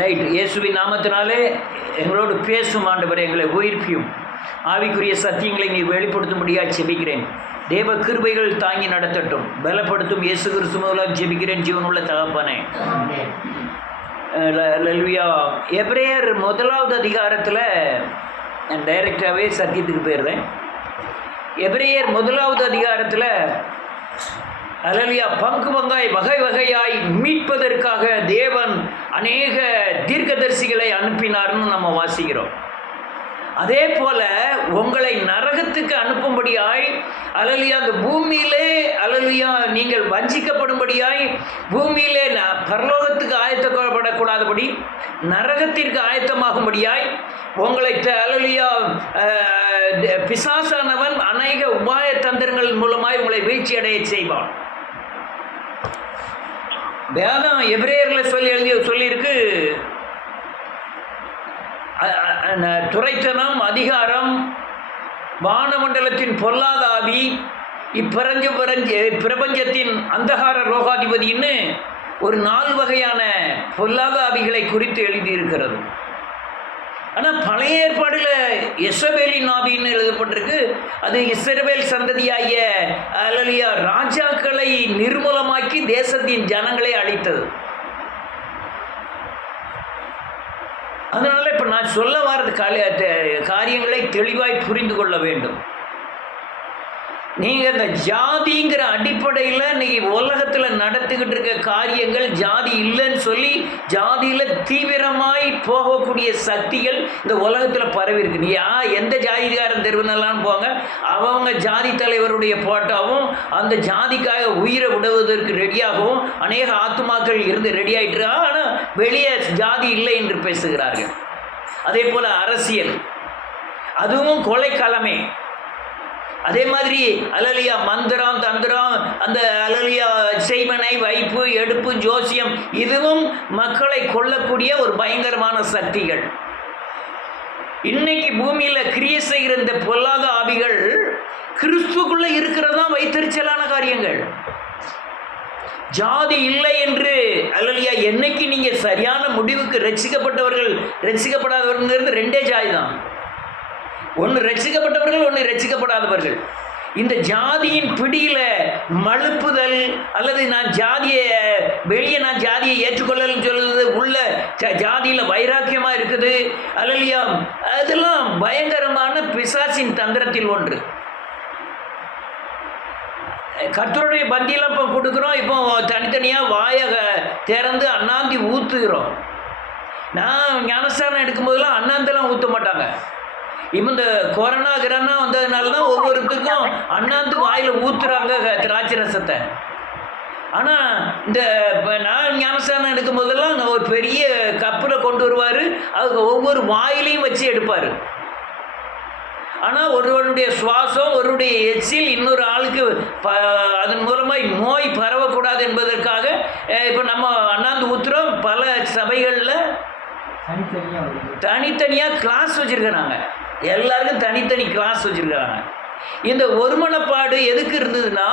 Right. இயேசுவின் நாமத்தினாலே எங்களோடு பேசும் ஆண்டவரே, எங்களை உயிர்ப்பியும் ஆவிக்குரிய சத்தியங்களை நீ வெளிப்படுத்தும்படியாக ஜெபிக்கிறேன். தேவ கிருபைகள் தாங்கி நடத்தட்டும், பலப்படுத்தும். இயேசு கிறிஸ்து மூலம் ஜெபிக்கிறேன் ஜீவனுள்ள தகப்பனே. அல்லேலூயா. எபிரேயர் 1வது அதிகாரத்தில் நான் டைரெக்டாகவே சத்தியத்துக்கு போயிடுறேன். எபிரேயர் 1வது அதிகாரத்தில் அல்லேலூயா, பங்கு பங்காய் வகை வகையாய் மீட்பதற்காக தேவன் அநேக தீர்க்கதரிசிகளை அனுப்பினார்னு நம்ம வாசிக்கிறோம். அதே போல உங்களை நரகத்துக்கு அனுப்பும்படியாய் அல்லேலூயா, அந்த பூமியிலே அல்லேலூயா நீங்கள் வஞ்சிக்கப்படும்படியாய் பூமியிலே பரலோகத்துக்கு ஆயத்தப்படக்கூடாதபடி நரகத்திற்கு ஆயத்தமாகும்படியாய் உங்களை அல்லேலூயா பிசாசானவன் அநேக உபாய தந்திரங்கள் மூலமாய் உங்களை வீழ்ச்சி அடைய செய்வான். வேதம் எபிரேயர்ல சொல்லியிருக்கு, துரைத்தனம், அதிகாரம், வானமண்டலத்தின் பொல்லாத ஆவி, பிரபஞ்சத்தின் அந்தகார ரோகாதிபதின்னு ஒரு 4 வகையான பொல்லாத ஆவிகளை குறித்து எழுதியிருக்கிறது. ஆனால் பழைய ஏற்பாடில் எசபேலின் ஆவின்னு எழுதப்பட்டிருக்கு. அது இஸ்ரவேல் சந்ததியாகிய அல்லேலூயா ராஜாக்களை நிர்மூலமாக்கி தேசத்தின் ஜனங்களை அழித்தது. அதனால் இப்போ நான் சொல்ல வர்றது காரியங்களை தெளிவாய் புரிந்து கொள்ள வேண்டும். நீங்கள் இந்த ஜாதிங்கிற அடிப்படையில் இன்றைக்கி உலகத்தில் நடத்திக்கிட்டு இருக்க காரியங்கள் ஜாதி இல்லைன்னு சொல்லி ஜாதியில் தீவிரமாய் போகக்கூடிய சக்திகள் இந்த உலகத்தில் பரவி இருக்கு. நீ எந்த ஜாதிக்காரன் தெருவுனெல்லாம் போங்க, அவங்க ஜாதி தலைவருடைய போட்டாவும் அந்த ஜாதிக்காக உயிரை விடுவதற்கு ரெடியாகவும் அநேக ஆத்துமாக்கள் இருந்து ரெடி ஆகிட்டு, ஆனால் வெளியே ஜாதி இல்லை என்று பேசுகிறார்கள். அதே போல் அரசியல், அதுவும் கொலைக்களமே. அதே மாதிரி அல்லேலூயா மந்திரம், தந்திரம், அந்த அல்லேலூயா செய்வனை, வைப்பு, எடுப்பு, ஜோசியம், இதுவும் மக்களை கொல்லக்கூடிய ஒரு பயங்கரமான சக்திகள். இன்னைக்கு பூமியில் கிரியை செய்கிற இந்த பொல்லாத ஆவிகள் கிறிஸ்துக்குள்ளே இருக்கிறதா வைத்தறிச்சலான காரியங்கள். ஜாதி இல்லை என்று அல்லேலூயா என்னைக்கு நீங்கள் சரியான முடிவுக்கு ரட்சிக்கப்பட்டவர்கள் ரட்சிக்கப்படாதவர்கள் 2 ஜாதி தான். ஒன்று ரட்சிக்கப்பட்டவர்கள், ஒன்று ரட்சிக்கப்படாதவர்கள். இந்த ஜாதியின் பிடியில் மழுப்புதல் அல்லது நான் ஜாதியை வெளியே நான் ஜாதியை ஏற்றுக்கொள்ளலன்னு சொல்லுறது, உள்ள ஜாதியில் வைராக்கியமாக இருக்குது அல்லேலூயா, அதெல்லாம் பயங்கரமான பிசாசின் தந்திரத்தில் ஒன்று. கர்த்தருடைய பந்தியில் இப்போ கொடுக்குறோம், இப்போ தனித்தனியாக வாயை திறந்து அண்ணாந்தி ஊற்றுகிறோம். நான் ஞானஸ்தானம் எடுக்கும்போதெல்லாம் அண்ணாந்தெல்லாம் ஊற்ற மாட்டாங்க. இப்போ இந்த கொரோனா வந்ததுனால தான் ஒவ்வொருத்துக்கும் அண்ணாந்து வாயில் ஊற்றுறாங்க திராட்சை ரசத்தை. ஆனால் இந்த நான் ஞானஸ்தானம் எடுக்கும் போதெல்லாம் ஒரு பெரிய கப்பில் கொண்டு வருவார், அதுக்கு ஒவ்வொரு வாயிலையும் வச்சு எடுப்பார். ஆனால் ஒருவருடைய சுவாசம், ஒருவருடைய எச்சில் இன்னொரு ஆளுக்கு அதன் மூலமாக நோய் பரவக்கூடாது என்பதற்காக இப்போ நம்ம அண்ணாந்து ஊற்றுறோம். பல சபைகளில் தனித்தனியாக கிளாஸ் வச்சுருக்கிறாங்க, எல்லாருக்கும் தனித்தனி கிளாஸ் வச்சுருக்காங்க. இந்த ஒருமனப்பாடு எதுக்கு இருந்ததுன்னா,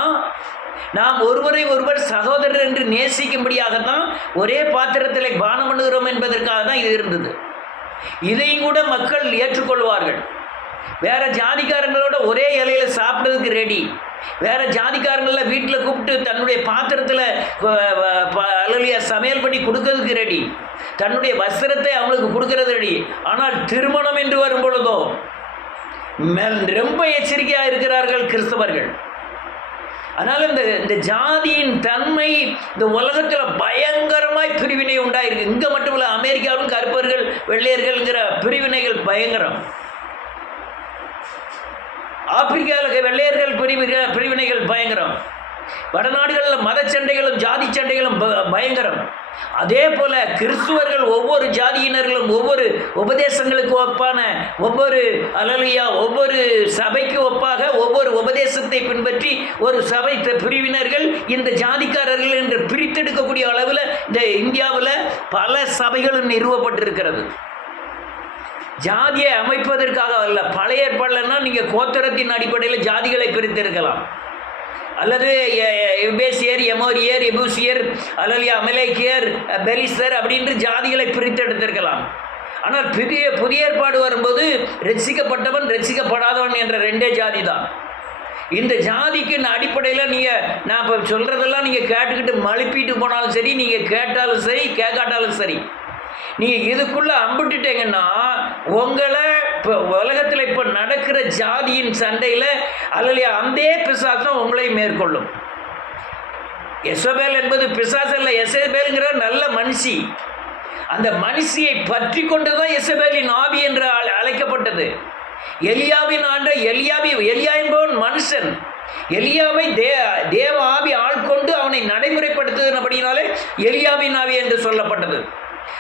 நாம் ஒருவரை ஒருவர் சகோதரர் என்று நேசிக்கும்படியாகத்தான் ஒரே பாத்திரத்தில் பானம் பண்ணுகிறோம் என்பதற்காக தான் இது இருந்தது. இதையும் கூட மக்கள் ஏற்றுக்கொள்வார்கள். வேறு ஜாதிக்காரங்களோட ஒரே இலையில் சாப்பிட்றதுக்கு ரெடி, வேறு ஜாதிக்காரங்களில் வீட்டில் கூப்பிட்டு தன்னுடைய பாத்திரத்தில் அல்லேலூயா சமையல் பண்ணி கொடுக்கறதுக்கு ரெடி, தன்னுடைய வஸ்திரத்தை அவங்களுக்கு கொடுக்கறது ரெடி. ஆனால் திருமணம் என்று வரும் பொழுதோ ரொம்ப எச்சரிக்கையாக இருக்கிறார்கள் கிறிஸ்தவர்கள். அதனால் இந்த ஜாதியின் தன்மை இந்த உலகத்தில் பயங்கரமாய் பிரிவினை உண்டாயிருக்கு. இங்கே மட்டும் இல்லை, அமெரிக்காவிலும் கருப்பர்கள் வெள்ளையர்கள்ங்கிற பிரிவினைகள் பயங்கரம். ஆப்பிரிக்காவில் வெள்ளையர்கள் பிரிவினைகள் பயங்கரம். வடநாடுகளில் மத சண்டைகளும் ஜாதி சண்டைகளும் பயங்கரம். அதே போல் கிறிஸ்துவர்கள் ஒவ்வொரு ஜாதியினர்களும் ஒவ்வொரு உபதேசங்களுக்கு ஒப்பான ஒவ்வொரு அல்லேலூயா ஒவ்வொரு சபைக்கு ஒப்பாக ஒவ்வொரு உபதேசத்தை பின்பற்றி ஒரு சபை பிரிவினர்கள் இந்த ஜாதிக்காரர்கள் என்று பிரித்தெடுக்கக்கூடிய அளவில் இந்த இந்தியாவில் பல சபைகளும் நிறுவப்பட்டிருக்கிறது. ஜாதியை அமைப்பதற்காக அல்ல. பழைய ஏற்பாடுலன்னா நீங்கள் கோத்திரத்தின் அடிப்படையில் ஜாதிகளை பிரித்திருக்கலாம். அல்லது எபேசியர், எமோரியர், எபூசியர், அல்லது அமலேக்கியர், பெலிஸ்தர் அப்படின்று ஜாதிகளை பிரித்தெடுத்திருக்கலாம். ஆனால் புதிய ஏற்பாடு வரும்போது ரட்சிக்கப்பட்டவன் ரட்சிக்கப்படாதவன் என்ற ரெண்டே ஜாதி தான். இந்த ஜாதிக்கு அடிப்படையில் நான் இப்போ சொல்கிறதெல்லாம் நீங்கள் கேட்டுக்கிட்டு மழுப்பிட்டு போனாலும் சரி, நீங்கள் கேட்டாலும் சரி கேட்காட்டாலும் சரி, நீங்கள் இதுக்குள்ளே அம்பிட்டுட்டீங்கன்னா உங்களை இப்போ உலகத்தில் இப்போ நடக்கிற ஜாதியின் சண்டையில் அல்லது அந்த பிசாசம் உங்களை மேற்கொள்ளும். எசபேல் என்பது பிசாசு இல்லை, எசபேலுங்கிற நல்ல மனுஷி. அந்த மனுஷியை பற்றி கொண்டு தான் எசபேலின் ஆவி என்று அழைக்கப்பட்டது. எலியாவின் ஆண்ட எலியா என்பவன் மனுஷன். எலியாவை தேவ ஆவி ஆட்கொண்டு அவனை நடைமுறைப்படுத்துகிறபடினாலே எலியாவின் ஆவி என்று சொல்லப்பட்டது.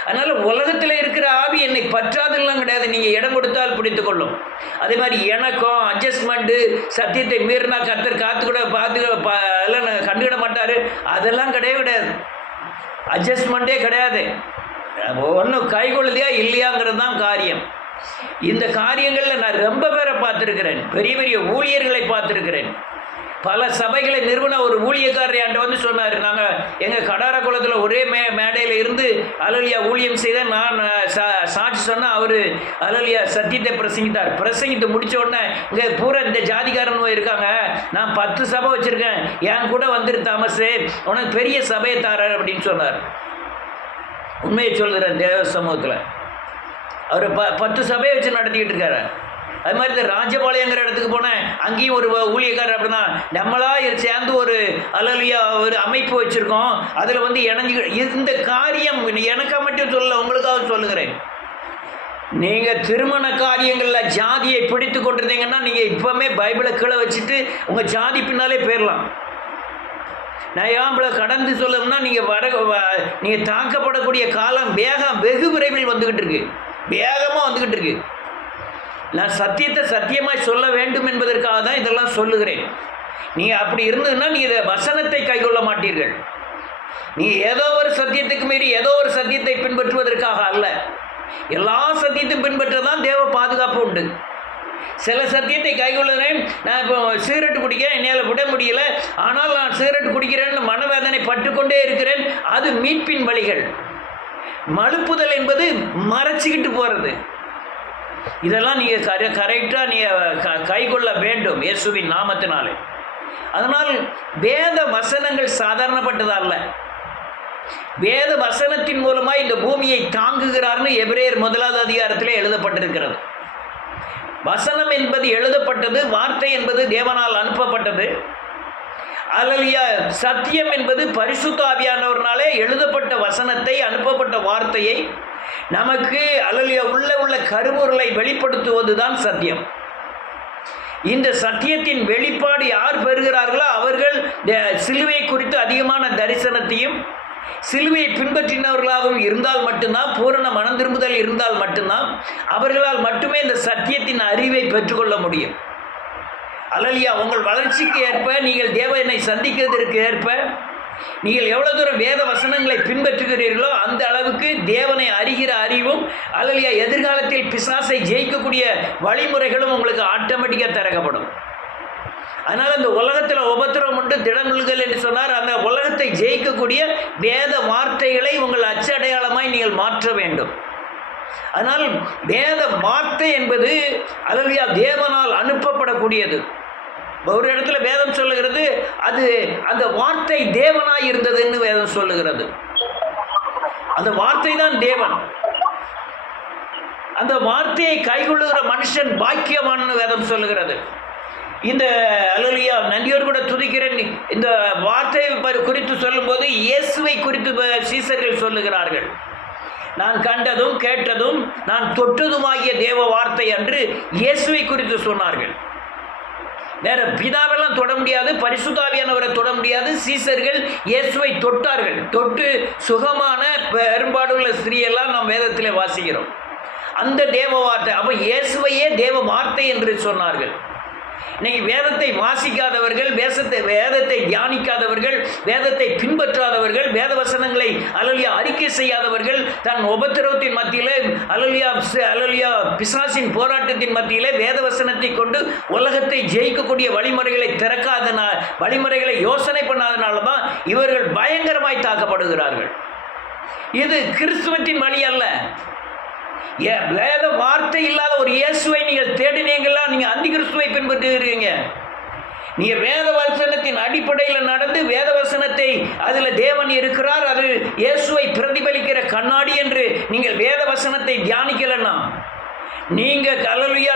அதனால் உலகத்தில் இருக்கிற ஆவி என்னை பற்றாதெல்லாம் கிடையாது, நீங்கள் இடம் கொடுத்தால் பிடித்து கொள்ளும். அதே மாதிரி எனக்கும் அட்ஜஸ்ட்மெண்ட்டு, சத்தியத்தை மீறினா கர்த்தர் அதெல்லாம் கண்டுகிட மாட்டார், அதெல்லாம் கிடையாது. அட்ஜஸ்ட்மெண்ட்டே கிடையாது. ஒன்றும் கைகொள்ளுதையா இல்லையாங்கிறது தான் காரியம். இந்த காரியங்களில் நான் ரொம்ப பேரை பார்த்துருக்கிறேன், பெரிய பெரிய ஊழியர்களை பார்த்துருக்கிறேன். பல சபைகளை நிறுவன ஒரு ஊழியக்காரர் என்கிட்ட வந்து சொன்னார், நாங்கள் எங்கள் கடார குளத்தில் ஒரே மேடையில் இருந்து அலலியா ஊழியம் செய்த நான் சாட்சி சொன்னால் அவர் அலலியா சத்தியத்தை பிரசங்கித்து முடித்த உடனே இங்கே பூரா இந்த ஜாதிகாரன் இருக்காங்க, நான் 10 சபை வச்சுருக்கேன், என் கூட வந்துரு தாமஸு, உனக்கு பெரிய சபையை தாரார் அப்படின்னு சொன்னார். உண்மையை சொல்கிறேன், தேவ சமூகத்தில் அவர் 10 சபையை வச்சு நடத்திக்கிட்டு இருக்காரு. அது மாதிரி இந்த ராஜபாளையங்கிற இடத்துக்கு போனேன், அங்கேயும் ஒரு ஊழியக்காரர் அப்படின்னா நம்மளா சேர்ந்து ஒரு ஒரு அமைப்பு வச்சுருக்கோம், அதில் வந்து இந்த காரியம் எனக்காக மட்டும் சொல்ல உங்களுக்காக சொல்லுகிறேன். நீங்கள் திருமண காரியங்களில் ஜாதியை பிடித்து கொண்டிருந்தீங்கன்னா நீங்கள் இப்போவுமே பைபிளை கீழே வச்சுட்டு உங்கள் ஜாதி பின்னாலே போயிடலாம். நான் ஏன் கடந்து சொல்லணும்னா நீங்கள் தாக்கப்படக்கூடிய காலம் வெகு விரைவில் வந்துக்கிட்டு இருக்கு, வேகமாக வந்துக்கிட்டு இருக்கு. நான் சத்தியத்தை சத்தியமாய் சொல்ல வேண்டும் என்பதற்காக தான் இதெல்லாம் சொல்லுகிறேன். நீங்கள் அப்படி இருந்ததுன்னா நீங்கள் வசனத்தை கைக்கொள்ள மாட்டீர்கள். நீங்கள் ஏதோ ஒரு சத்தியத்துக்கு மீறி ஏதோ ஒரு சத்தியத்தை பின்பற்றுவதற்காக அல்ல, எல்லா சத்தியத்தையும் பின்பற்ற தான் தேவ பாதுகாப்பு உண்டு. சில சத்தியத்தை கைக்கொள்ளுகிறேன், நான் இப்போ சிகரெட்டு குடிக்கிறேன், என்னால் விட முடியல, ஆனால் நான் சிகரெட்டு குடிக்கிறேன்னு மனவேதனை பட்டுக்கொண்டே இருக்கிறேன். அது மீட்பின் வழிகள். மழுப்புதல் என்பது மறைச்சிக்கிட்டு போகிறது. இதெல்லாம் நீங்கள் கரெக்டாக நீங்கள் கைக்கொள்ள வேண்டும் இயேசுவின் நாமத்தினாலே. அதனால் வேத வசனங்கள் சாதாரணப்பட்டது அல்ல. வேத வசனத்தின் மூலமாக இந்த பூமியை தாங்குகிறார்னு எபிரேயர் 1 அதிகாரத்திலே எழுதப்பட்டிருக்கிறது. வசனம் என்பது எழுதப்பட்டது, வார்த்தை என்பது தேவனால் அனுப்பப்பட்டது. அல்லேலூயா. சத்தியம் என்பது பரிசுத்த ஆவியானவர்னாலே எழுதப்பட்ட வசனத்தை, அனுப்பப்பட்ட வார்த்தையை நமக்கு அல்லேலூயா உள்ள கருப்பொருளை வெளிப்படுத்துவது தான் சத்தியம். இந்த சத்தியத்தின் வெளிப்பாடு யார் பெறுகிறார்களோ அவர்கள் சிலுவை குறித்து அதிகமான தரிசனத்தையும், சிலுவையை பின்பற்றினவர்களாகவும் இருந்தால் மட்டும்தான், பூரண மனம் திரும்புதல் இருந்தால் மட்டும்தான் அவர்களால் மட்டுமே இந்த சத்தியத்தின் அறிவை பெற்றுக்கொள்ள முடியும். அல்லேலூயா. உங்கள் வளர்ச்சிக்கு ஏற்ப, நீங்கள் தேவனை சந்திக்கிறதற்கு ஏற்ப, நீங்கள் எவ்வளோ தூரம் வேத வசனங்களை பின்பற்றுகிறீர்களோ அந்த அளவுக்கு தேவனை அறிகிற அறிவும், அல்லேலூயா, எதிர்காலத்தில் பிசாசை ஜெயிக்கக்கூடிய வழிமுறைகளும் உங்களுக்கு ஆட்டோமேட்டிக்காக திறக்கப்படும். அதனால் இந்த உலகத்தில் உபத்திரம் உண்டு, திடமுழுகள் என்று சொன்னார். அந்த உலகத்தை ஜெயிக்கக்கூடிய வேத வார்த்தைகளை உங்கள் அச்சடையாளமாய் நீங்கள் மாற்ற வேண்டும். அதனால் வேத வார்த்தை என்பது அல்லேலூயா தேவனால் அனுப்பப்படக்கூடியது. ஒரு இடத்துல வேதம் சொல்லுகிறது, அது அந்த வார்த்தை தேவனாய் இருந்ததுன்னு வேதம் சொல்லுகிறது. அந்த வார்த்தை தான் தேவன். அந்த வார்த்தையை கைக்கொள்ளுகிற மனுஷன் பாக்கியவான்னு வேதம் சொல்லுகிறது. இந்த அல்லேலூயா நன்றியோடு கூட துதிக்கிறேன். இந்த வார்த்தையை குறித்து சொல்லும்போது இயேசுவை குறித்து சீசர்கள் சொல்லுகிறார்கள். நான் கண்டதும் கேட்டதும் நான் தொட்டதுமாகிய தேவ வார்த்தை என்று இயேசுவை குறித்து சொன்னார்கள். வேற பிதாவெல்லாம் தொட முடியாது, பரிசுத்த ஆவியானவரை தொட முடியாது. சீசர்கள் இயேசுவை தொட்டார்கள். தொட்டு சுகமான பெரும்பாடுள்ள ஸ்திரீயெல்லாம் நாம் வேதத்தில் வாசிக்கிறோம். அந்த தேவ வார்த்தை, அப்போ இயேசுவையே தேவ வார்த்தை என்று சொன்னார்கள். இன்னைக்கு வேதத்தை வாசிக்காதவர்கள், வேதத்தை தியானிக்காதவர்கள், வேதத்தை பின்பற்றாதவர்கள், வேத வசனங்களை அல்லேலூயா அறிக்கை செய்யாதவர்கள், தன் உபத்திரவத்தின் மத்தியிலே அல்லேலூயா பிசாசின் போராட்டத்தின் மத்தியிலே வேத வசனத்தை கொண்டு உலகத்தை ஜெயிக்கக்கூடிய வழிமுறைகளை வழிமுறைகளை யோசனை பண்ணாதனால தான் இவர்கள் பயங்கரமாய் தாக்கப்படுகிறார்கள். இது கிறிஸ்துவத்தின் வழி அல்ல. வேத வார்த்தை இல்லாத ஒரு இயேசுவை நீங்கள் தேடினீங்களா, நீங்க அந்தி கிறிஸ்துவை பின்பற்றுகிறீங்க. நீங்க வேத வசனத்தின் அடிப்படையில் நடந்து வேத வசனத்தை அதில் தேவன் இருக்கிறார், அது இயேசுவை பிரதிபலிக்கிற கண்ணாடி என்று நீங்கள் வேத வசனத்தை தியானிக்கலன்னா, நீங்க அல்லேலூயா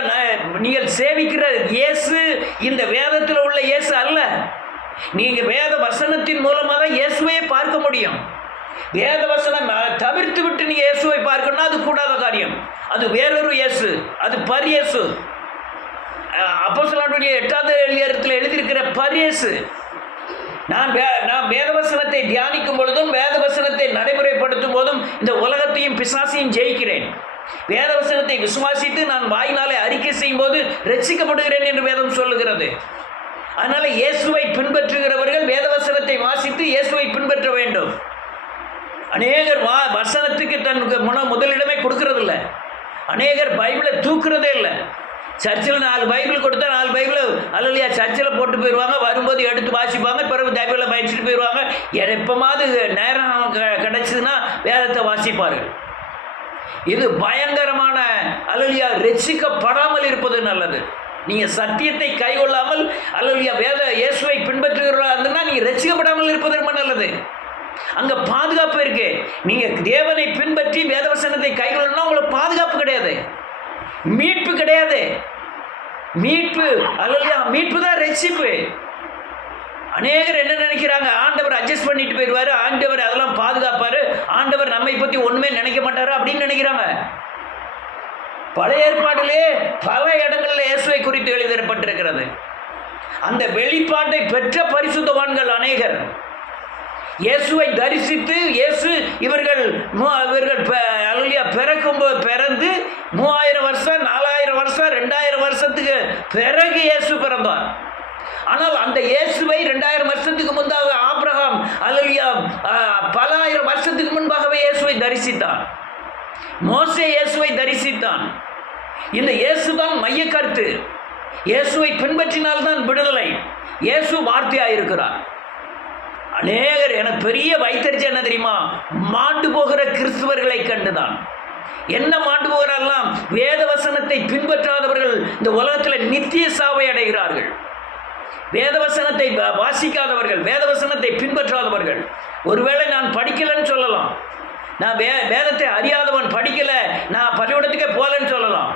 நீங்கள் சேவிக்கிற இயேசு இந்த வேதத்தில் உள்ள இயேசு அல்ல. நீங்க வேத வசனத்தின் மூலமாக தான் இயேசுவை பார்க்க முடியும். வேத வசனம் தவிர்த்து விட்டு நீ இயேசுவை பார்க்கணும்னா அது கூடாத காரியம். அது வேறொரு இயேசு, அது பரியேசு. அப்போஸ்தலர்களுடைய 8வது அதிகாரத்தில் எழுதியிருக்கிற பரியேசு. நான் வேதவசனத்தை தியானிக்கும் பொழுதும் வேதவசனத்தை நடைமுறைப்படுத்தும் போதும் இந்த உலகத்தையும் பிசாசையும் ஜெயிக்கிறேன். வேதவசனத்தை விசுவாசித்து நான் வாயினாலே அறிக்கை செய்யும் போது ரட்சிக்கப்படுகிறேன் என்று வேதம் சொல்லுகிறது. அதனால இயேசுவை பின்பற்றுகிறவர்கள் வேதவசனத்தை வாசித்து இயேசுவை பின்பற்ற வேண்டும். அநேகர் வசனத்துக்கு தனக்கு முதலிடமே கொடுக்கறதில்ல. அநேகர் பைபிளை தூக்குறதே இல்லை. சர்ச்சில் 4 பைபிள் கொடுத்தா 4 பைபிள் அல்லையா சர்ச்சில் போட்டு போயிடுவாங்க. வரும்போது எடுத்து வாசிப்பாங்க, பிறகு பைபிளை படிச்சுட்டு போயிடுவாங்க. எப்போமாவது நேரம் கிடைச்சதுன்னா வேதத்தை வாசிப்பார்கள். இது பயங்கரமான அல்லையா ரட்சிக்கப்படாமல் இருப்பது நல்லது. நீங்கள் சத்தியத்தை கைகொள்ளாமல் அல்லையா இயேசுவை பின்பற்றுகிறா நீங்கள் ரட்சிக்கப்படாமல் இருப்பது ரொம்ப நல்லது. அங்கே பாதுகாப்பு இருக்கு. நீங்கள் தேவனை பின்பற்றி வேதவசனத்தை கைகொள்ளணும்னா உங்களுக்கு பாதுகாப்பு கிடையாது, மீட்பு கிடையாது. மீட்பு தான் ரட்சிப்பு. அநேகர் என்ன நினைக்கிறாங்க, ஆண்டவர் அட்ஜஸ்ட் பண்ணிட்டு போயிடுவாரு, ஆண்டவர் அதெல்லாம் பாதுகாப்பாரு, ஆண்டவர் நம்மை பற்றி ஒன்றுமே நினைக்க மாட்டாரு அப்படின்னு நினைக்கிறாங்க. பழைய ஏற்பாட்டிலே பல இடங்களில் இயேசுவை குறித்து எழுதப்பட்டிருக்கிறது. அந்த வெளிப்பாட்டை பெற்ற பரிசுத்தவான்கள் அநேகர் இயேசுவை தரிசித்து இவர்கள் பிறந்து 3000 வருஷம் 4000 வருஷம் 2000 வருஷத்துக்கு பிறகு இயேசு பிறந்தார். ஆனால் அந்த இயேசுவை 2000 வருஷத்துக்கு முன்பாக ஆபிரகாம் பல ஆயிரம் வருஷத்துக்கு முன்பாகவே இயேசுவை தரிசித்தான். மோசே இயேசுவை தரிசித்தான். இந்த இயேசுதான் மைய கருத்து. இயேசுவை பின்பற்றினால்தான் விடுதலை. இயேசு வார்த்தையாயிருக்கிறார். அநேகர் எனக்கு பெரிய வைத்தறிச்சல் என்ன தெரியுமா, மாண்டு போகிற கிறிஸ்துவர்களை கண்டுதான். என்ன மாண்டு போகிறாரெல்லாம் வேத வசனத்தை பின்பற்றாதவர்கள் இந்த உலகத்தில் நித்திய சாவை அடைகிறார்கள். வேதவசனத்தை வாசிக்காதவர்கள், வேதவசனத்தை பின்பற்றாதவர்கள். ஒருவேளை நான் படிக்கலைன்னு சொல்லலாம், நான் வேதத்தை அறியாதவன், படிக்கலை, நான் பள்ளிக்கூடத்துக்கே போகலன்னு சொல்லலாம்.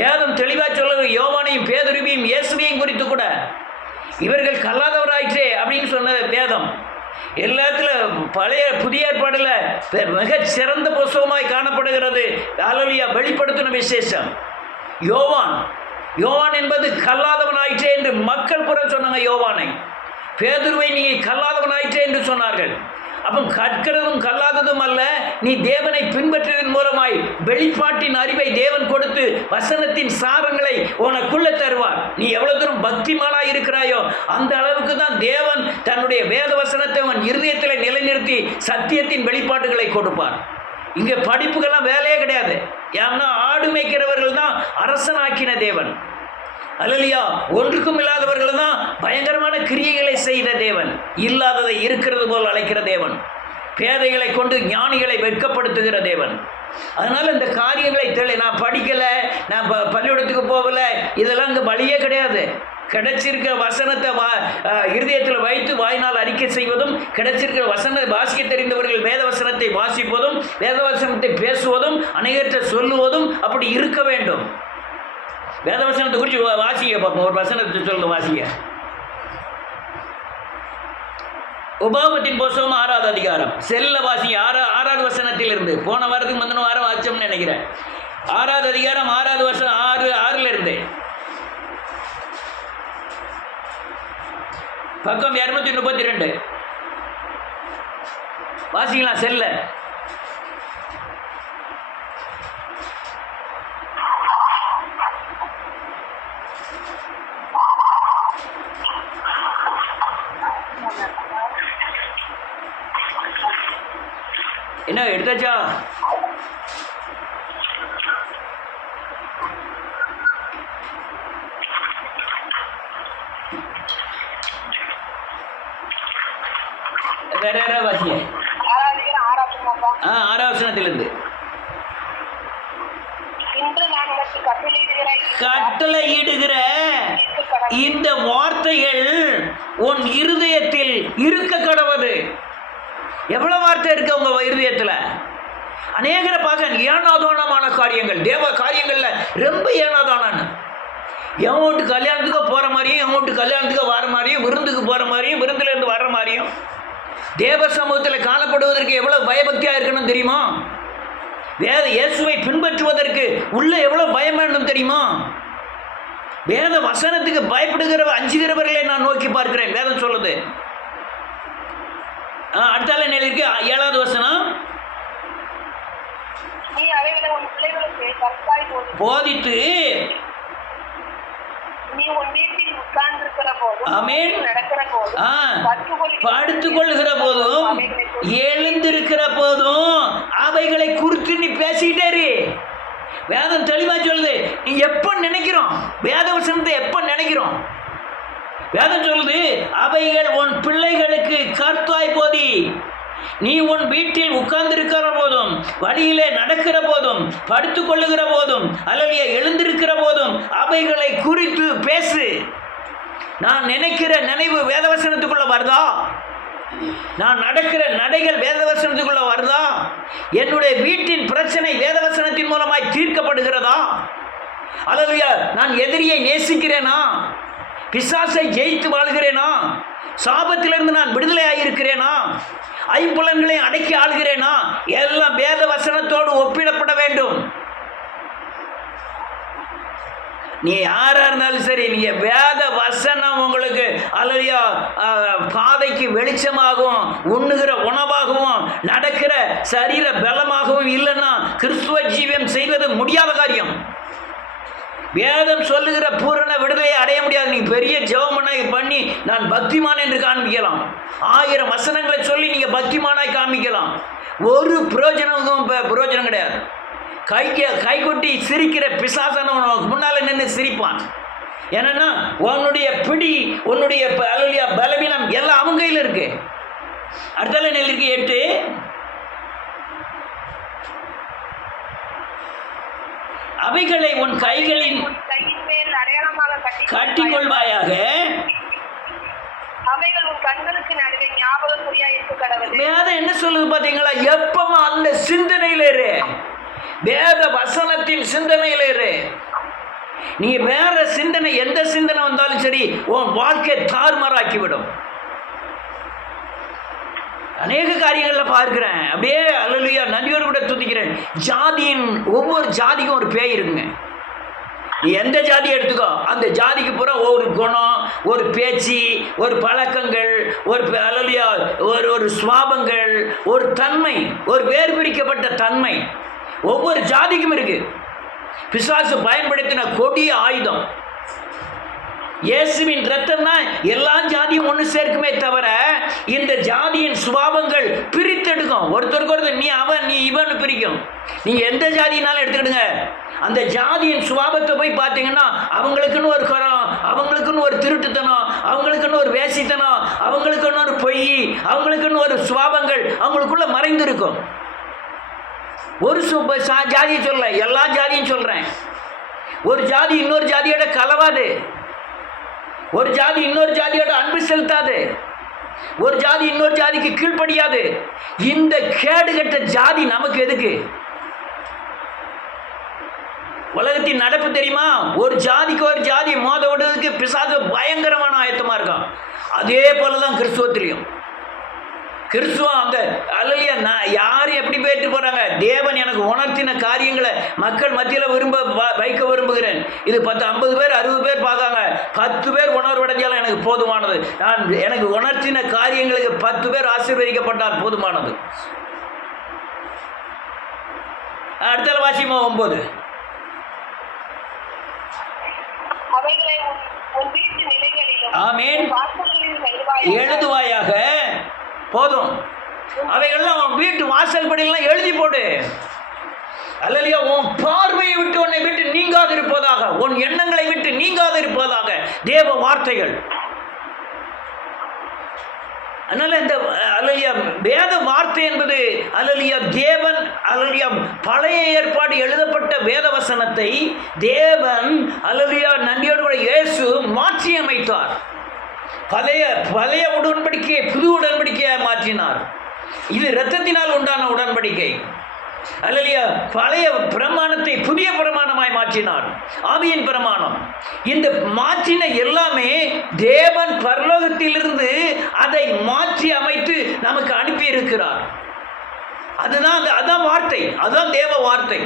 வேதம் தெளிவாக சொல்லுற யோவானையும் பேதுருவையும் இயேசுவையும் குறித்து கூட இவர்கள் கல்லாதவராயிற்றே அப்படின்னு சொன்னது வேதம். எல்லாத்துல புதிய ஏற்பாடுல மிக சிறந்த புஸ்தகமாய் காணப்படுகிறது அல்லேலூயா வெளிப்படுத்தின விசேஷம். யோவான் என்பது கல்லாதவனாயிற்றே என்று மக்கள் புறம் சொன்னாங்க. யோவானை, பேதுருவை நீ கல்லாதவனாயிற்றே என்று சொன்னார்கள். அப்போ கற்கிறதும் கல்லாததும் அல்ல, நீ தேவனை பின்பற்றியதன் மூலமாய் வெளிப்பாட்டின் அறிவை தேவன் கொடுத்து வசனத்தின் சாரங்களை உனக்குள்ள தருவார். நீ எவ்வளவு தூரம் பக்திமானாய் இருக்கிறாயோ அந்த அளவுக்கு தான் தேவன் தன்னுடைய வேத வசனத்தை உன் இருதயத்தில் நிலைநிறுத்தி சத்தியத்தின் வெளிப்பாட்டுகளை கொடுப்பார். இங்கே படிப்புக்கெல்லாம் வேலையே கிடையாது. ஏன்னா ஆடு மேய்க்கிறவர்கள் தான் அரசனாக்கின தேவன். அல்லேலூயா. ஒன்றுக்கும் இல்லாதவர்கள் தான் பயங்கரமான கிரியைகளை செய்த தேவன். இல்லாததை இருக்கிறது போல் அழைக்கிற தேவன். பேதைகளை கொண்டு ஞானிகளை வெட்கப்படுத்துகிற தேவன். அதனால் இந்த காரியங்களை நான் படிக்கலை, நான் பள்ளிக்கூடத்துக்கு போகலை, இதெல்லாம் இங்கே வழியே கிடையாது. கிடைச்சிருக்கிற வசனத்தை இருதயத்தில் வைத்து வாயினால் அறிக்கை செய்வதும், கிடைச்சிருக்கிற வசனத்தை வாசிக்க தெரிந்தவர்கள் வேத வசனத்தை வாசிப்பதும், வேத வசனத்தை பேசுவதும், அநேகற்ற சொல்லுவதும் அப்படி இருக்க வேண்டும். வேத வசனத்தை குறித்து வாசிக்க பார்ப்போம். ஒரு வசனத்தை சொல்லுங்க, வாசிக்க. உபாகமத்தின் புஸ்தகம் 6வது அதிகாரம் செல்ல வாசிங்க. 6வது வசனத்தில் இருந்து. போன வாரத்துக்கு முந்தின வாரம் வாசிச்சோம்னு நினைக்கிறேன். 6வது அதிகாரம் 6வது வருஷம் 6 இருந்து பக்கம் 232 வாசிக்கலாம். செல்ல எடுத்தாச்சா? வேற யாராவது வாசிங்க. 6 வசனத்திலிருந்து. கட்டளையிடுகிற இந்த வார்த்தைகள் உன் இருதயத்தில் இருக்க கடவுது. எவ்வளவு வார்த்தை இருக்கு உங்க இருதயத்தில்? அநேகரை பார்க்க ஏனாதானமான காரியங்கள், தேவ காரியங்கள்ல ரொம்ப ஏனாதானான்னு. என் வீட்டு கல்யாணத்துக்கு போற மாதிரியும், என் வீட்டு கல்யாணத்துக்கு வர மாதிரியும், விருந்துக்கு போற மாதிரியும், விருந்துல இருந்து வர்ற மாதிரியும், தேவ சமூகத்தில் காணப்படுவதற்கு எவ்வளவு பயபக்தியா இருக்கணும் தெரியுமா? வேத இயேசுவை பின்பற்றுவதற்கு உள்ள எவ்வளவு பயம் வேண்டும் தெரியுமா? வேத வசனத்துக்கு அஞ்சுகிறவர்களை நான் நோக்கி பார்க்கிறேன். வேதம் சொல்லுது. அடுத்தால நிலைக்கு 7வது வசனம். போதித்து படுத்துக் கொள்ளுகிற போதும் எழுந்திருக்கிற போதும் அவைகளை குறித்து நீ பேசிக்கிட்டே. வேதம் தெளிவா சொல்லுது. நீ எப்ப நினைக்கிறோம் வேத வசனத்தை? எப்ப நினைக்கிறோம்? வேதம் சொல்லுது, அவைகள் உன் பிள்ளைகளுக்கு கர்த்தாய் போதி. நீ உன் வீட்டில் உட்கார்ந்திருக்கிற போதும், வழியிலே நடக்கிற போதும், படுத்துக் கொள்ளுகிற போதும், அல்லது எழுந்திருக்கிற போதும் அவைகளை குறித்து பேசு. நான் நினைக்கிற நினைவு வேதவசனத்துக்குள்ள வருதா? நான் நடக்கிற நடைகள் வேதவசனத்துக்குள்ள வருதா? என்னுடைய வீட்டின் பிரச்சனை வேதவசனத்தின் மூலமாய் தீர்க்கப்படுகிறதா? அல்லேலூயா. நான் எதிரியை நேசிக்கிறேனா? பிசாசை ஜெயித்து வாழ்கிறேனா? சாபத்திலிருந்து நான் விடுதலை ஆகியிருக்கிறேனா? ஐம்புலன்களை அடக்கி ஆளுகிறேனா? எல்லாம் வேத வசனத்தோடு ஒப்பிடப்பட வேண்டும். நீ யாரா இருந்தாலும் சரி, நீங்க வேத வசனம் உங்களுக்கு அல்லையா பாதைக்கு வெளிச்சமாகவும், உண்ணுகிற உணவாகவும், நடக்கிற சரீர பலமாகவும் இல்லைன்னா கிறிஸ்துவ ஜீவியம் செய்வது முடியாத காரியம். வேதம் சொல்லுகிற பூரண விடுதலையை அடைய முடியாது. நீங்க பெரிய ஜெபம் பண்ணி நான் பக்திமான் என்று காண்பிக்கலாம். 1000 வசனங்களை சொல்லி நீங்க பக்திமானாய் காண்பிக்கலாம். ஒரு பிரயோஜனம் கிடையாது. கைகொட்டி சிரிக்கிற பிசாசன முன்னால நின்று சிரிப்பான். ஏன்னா உன்னுடைய பிடி, உன்னுடைய பலவீனம் எல்லாம் அவங்க கையில் இருக்கு. அடுத்தால நெல் இருக்கு. 8 அவைகளை உன் கைகளின் கட்டிக் கொள்வாயாக. வேதம் என்ன சொல்லுது பாத்தீங்களா? எப்பவும் அந்த சிந்தனையில இரு. வேத வசனத்தின் சிந்தனையில இரு. நீ வேற சிந்தனை, எந்த சிந்தனை வந்தாலும் சரி, உன் வாழ்க்கை தாறுமாறாக்கிவிடும். அநேக காரியங்களில் பார்க்கிறேன். அப்படியே அல்லேலூயா நன்றியோடு கூட துதிக்கிறேன். ஒவ்வொரு ஜாதிக்கும் ஒரு பேய் இருக்குங்க. நீ எந்த ஜாதியை எடுத்துக்கோ, அந்த ஜாதிக்கு பூரா ஒரு குணம், ஒரு பேச்சு, ஒரு பழக்கங்கள், ஒரு அல்லேலூயா ஒரு சுவாபங்கள், ஒரு தன்மை, ஒரு வேறு பிரிக்கப்பட்ட தன்மை ஒவ்வொரு ஜாதிக்கும் இருக்கு. பிசாசு பயன்படுத்தின கொடிய ஆயுதம் இயேசுவின் ரத்தம் தான் எல்லா ஜாதியும் ஒன்று சேர்க்குமே தவிர இந்த ஜாதியின் சுபாவங்கள் பிரித்தெடுக்கும். ஒருத்தருக்கு ஒருத்தர் நீ அவன் நீ இவன் பிரிக்கும். நீங்கள் எந்த ஜாதியினாலும் எடுத்துக்கிடுங்க, அந்த ஜாதியின் சுபாவத்தை போய் பார்த்தீங்கன்னா அவங்களுக்குன்னு ஒரு குறம், அவங்களுக்குன்னு ஒரு திருட்டுத்தனம், அவங்களுக்குன்னு ஒரு வேசித்தனம், அவங்களுக்குன்னு ஒரு பொய், அவங்களுக்குன்னு ஒரு சுபாவங்கள் அவங்களுக்குள்ள மறைந்திருக்கும். ஒரு ஜாதியை சொல்ல, எல்லா ஜாதியும் சொல்கிறேன். ஒரு ஜாதி இன்னொரு ஜாதியோட கலவாது. ஒரு ஜாதி இன்னொரு ஜாதியோட அன்பு செலுத்தாது. ஒரு ஜாதி இன்னொரு ஜாதிக்கு கீழ்ப்படியாது. இந்த கேடுகட்ட ஜாதி நமக்கு எதுக்கு? உலகத்தின் நடப்பு தெரியுமா? ஒரு ஜாதிக்கு ஒரு ஜாதி மோத விடுறதுக்கு பிசாசு பயங்கரமான ஆயத்தமாக இருக்கான். அதே போலதான் கிறிஸ்துவத்திலையும். கிறிஸ்துவம் அந்த அல்லையா யாரும் எப்படி போயிட்டு போறாங்க? தேவன் எனக்கு உணர்த்தின காரியங்களை மக்கள் மத்தியில் வைக்க விரும்புகிறேன். இது 10, 50 பேர் 60 பேர் பார்க்காங்க. 10 பேர் உணர்வடைஞ்சாலும் எனக்கு போதுமானது. எனக்கு உணர்த்தின காரியங்களுக்கு 10 பேர் ஆசீர்வதிக்கப்பட்டால் போதுமானது. அடுத்த வாசிமா 9. ஆமேன். எழுதுவாயாக. போதும். அவைகள்லாம் உன் வீட்டு வாசல் படியெல்லாம் எழுதி போடு. அல்லேலூயா. உன் பார்வையை விட்டு உன்னை விட்டு நீங்காது இருப்பதாக, உன் எண்ணங்களை விட்டு நீங்காது இருப்பதாக தேவ வார்த்தைகள். அதனால இந்த அல்லேலூயா வேத வார்த்தை என்பது அல்லேலூயா தேவன் அல்லேலூயா பழைய ஏற்பாடு எழுதப்பட்ட வேத வசனத்தை தேவன் அல்லேலூயா நன்றியோடு கூட இயேசு மாற்றி அமைத்தார். பழைய உடன்படிக்கையை புது உடன்படிக்கையை மாற்றினார். இது இரத்தத்தினால் உண்டான உடன்படிக்கை. அல்லேலூயா. பழைய பிரமாணத்தை புதிய பிரமாணமாய் மாற்றினார், ஆவியின் பிரமாணம். இந்த மாற்றின எல்லாமே தேவன் பரலோகத்திலிருந்து அதை மாற்றி அமைத்து நமக்கு அனுப்பி இருக்கிறார். அதான் வார்த்தை, அதுதான் தேவ வார்த்தை.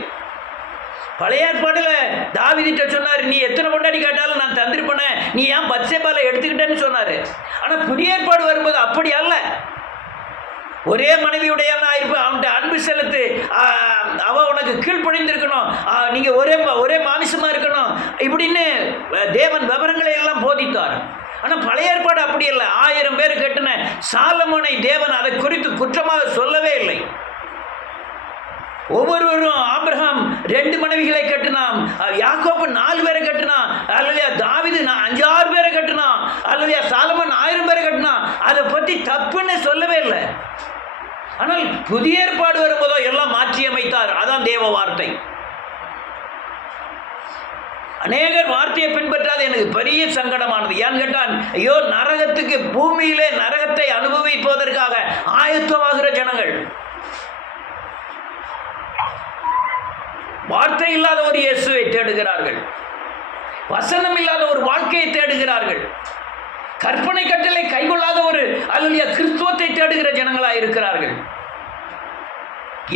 பழைய ஏற்பாடுல தாவீதுட்ட சொன்னார், நீ எத்தனை பொண்டாட்டி கேட்டாலும் நான் தந்திருப்பேன், நீ ஏன் பத்சேபாலை எடுத்துக்கிட்டேன்னு சொன்னாரு. ஆனா புதிய ஏற்பாடு வரும்போது அப்படி அல்ல. ஒரே மனைவியுடையவனா இருப்பேன், அவன்கிட்ட அன்பு செலுத்து, அவ உனக்கு கீழ்ப்படிந்திருக்கணும், நீங்க ஒரே மாமிசமா இருக்கணும், இப்படின்னு தேவன் விவரங்களை எல்லாம் போதித்தார். ஆனா பழைய ஏற்பாடு அப்படி இல்லை. 1000 பேர் கட்டின சாலமோனை தேவன் அதை குறித்து குற்றமாக சொல்லவே இல்லை. ஒவ்வொருவரும் ஆபிரகாம் 2 மனைவிகளை கட்டினான், யாக்கோபு 4 பேரை கட்டினான், அல்லையா தாவீது 5-6 பேரை கட்டினான், அல்லையா சாலமோன் 1000 பேரை கட்டினான். அதை பற்றி தப்புன்னு சொல்லவே இல்லை. ஆனால் புதிய ஏற்பாடு வரும்போதோ எல்லாம் மாற்றி அமைத்தார். அதான் தேவ வார்த்தை. அநேகர் வார்த்தையை பின்பற்றாது எனக்கு பெரிய சங்கடமானது. ஏன்னு கேட்டால், ஐயோ நரகத்துக்கு, பூமியிலே நரகத்தை அனுபவிப்பதற்காக ஆயத்தமாகிற ஜனங்கள், வார்த்தை இல்லாத ஒரு இயேசுவை தேடுகிறார்கள், வசனம் இல்லாத ஒரு வாழ்க்கையை தேடுகிறார்கள், கற்பனை கட்டளை கைகொள்ளாத ஒரு அல்லேலூயா கிறிஸ்துவத்தை தேடுகிற ஜனங்களாக இருக்கிறார்கள்.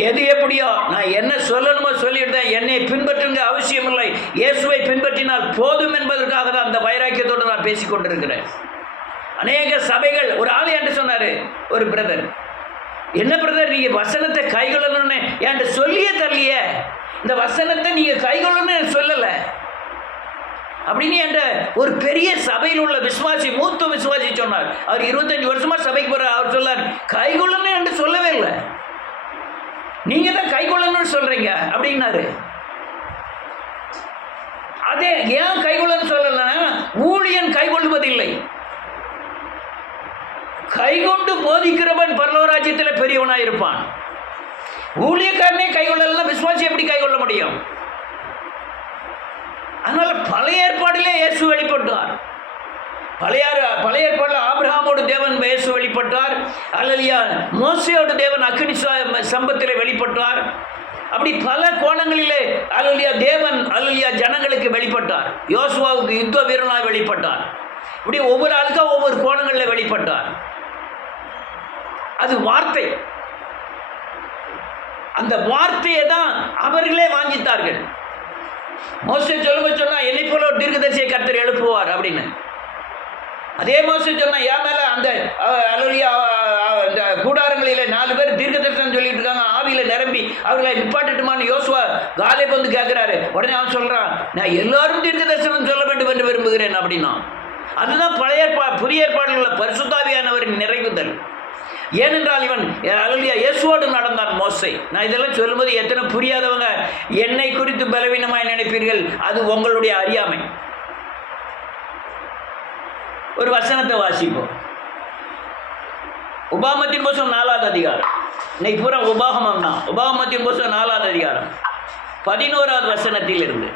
எது எப்படியோ நான் என்ன சொல்லணுமோ சொல்லிவிட்டேன், என்னை பின்பற்றுங்க அவசியம் இல்லை, இயேசுவை பின்பற்றினால் போதும் என்பதற்காக தான் அந்த வைராக்கியத்தோடு நான் பேசிக் கொண்டிருக்கிறேன். அநேக சபைகள், ஒரு ஆள் என்று சொன்னார், ஒரு பிரதர், என்ன பிரதர் நீங்க வசனத்தை கைகொள்ளணும்னு என்கிட்ட சொல்லியே தரலையே, இந்த வசனத்தை நீங்க கைகொள்ளணும்னு சொல்லலை அப்படின்னு என்ற ஒரு பெரிய சபையில் உள்ள விசுவாசி, மூத்த விசுவாசி சொன்னார். அவர் 25 வருஷமா சபைக்கு போற. அவர் சொன்னார், கைகொள்ளணும் என்று சொல்லவே இல்லை, நீங்க தான் கைகொள்ளணும்னு சொல்றீங்க அப்படின்னாரு. அதே ஏன் கைகொள்ளன்னு சொல்லலைன்னா, ஊழியன் கைகொள்வதில்லை, கைகொண்டு போதிக்கிறவன் பரலோகராஜ்யத்தில் பெரியவனாக இருப்பான். ஊழியக்காரனே கைகொள்ளலாம், விசுவாசி எப்படி கைகொள்ள முடியும்? அதனால பழைய ஏற்பாடிலே இயேசு வெளிப்பட்டார். பழைய ஏற்பாடில் ஆபிரகாமோடு தேவன் இயேசு வெளிப்பட்டார். அல்லேலூயா. மோசேயோடு தேவன் அக்கினி சம்பத்திலே வெளிப்பட்டார். அப்படி பல கோணங்களிலே அல்லேலூயா தேவன் அல்லேலூயா ஜனங்களுக்கு வெளிப்பட்டார். யோசுவாவுக்கு யுத்த வீரனாக வெளிப்பட்டார். இப்படி ஒவ்வொரு ஆளுக்கும் ஒவ்வொரு கோணங்களில் வெளிப்பட்டார். அது வார்த்தை. அந்த வார்த்தையை தான் அவர்களே வாங்கித்தார்கள். மோசே சொன்னா, என்னை போல ஒரு தீர்க்கதரிசியை கர்த்தர் எழுப்புவார் அப்படின்னு. அதே மோசே சொன்னா, என் மேல அந்த அல்லேலூயா இந்த கூடாரங்களில 4 பேர் தீர்க்கதரிசனம் சொல்லிட்டு இருக்காங்க, ஆவியில நிரம்பி அவர்களை நிப்பாட்டட்டுமான்னு யோசுவா காலேப் வந்து கேட்கிறாரு. உடனே அவன் சொல்றான், நான் எல்லாரும் தீர்க்கதரிசனம் சொல்ல வேண்டும் என்று விரும்புகிறேன் அப்படின்னா. அதுதான் புதிய ஏற்பாடில் உள்ள பரிசுத்தாவியானவரின் நிறைவுதல். ஏனென்றால் இவன் அல்லேலூயா இயேசுவோடு நடந்தான் மோசே. நான் இதெல்லாம் சொல்லும்போது எத்தனை புரியாதவங்க என்னை குறித்து பலவீனமாய் நினைப்பீர்கள், அது உங்களுடைய அறியாமை. ஒரு வசனத்தை வாசிப்போம். உபாகமத்தின் புஸ்தகம் 4வது அதிகாரம். இன்னைக்கு பூரா உபாகமம் தான். உபாகமத்தின் புஸ்தகம் 4வது அதிகாரம் 11வது வசனத்தில் இருந்து.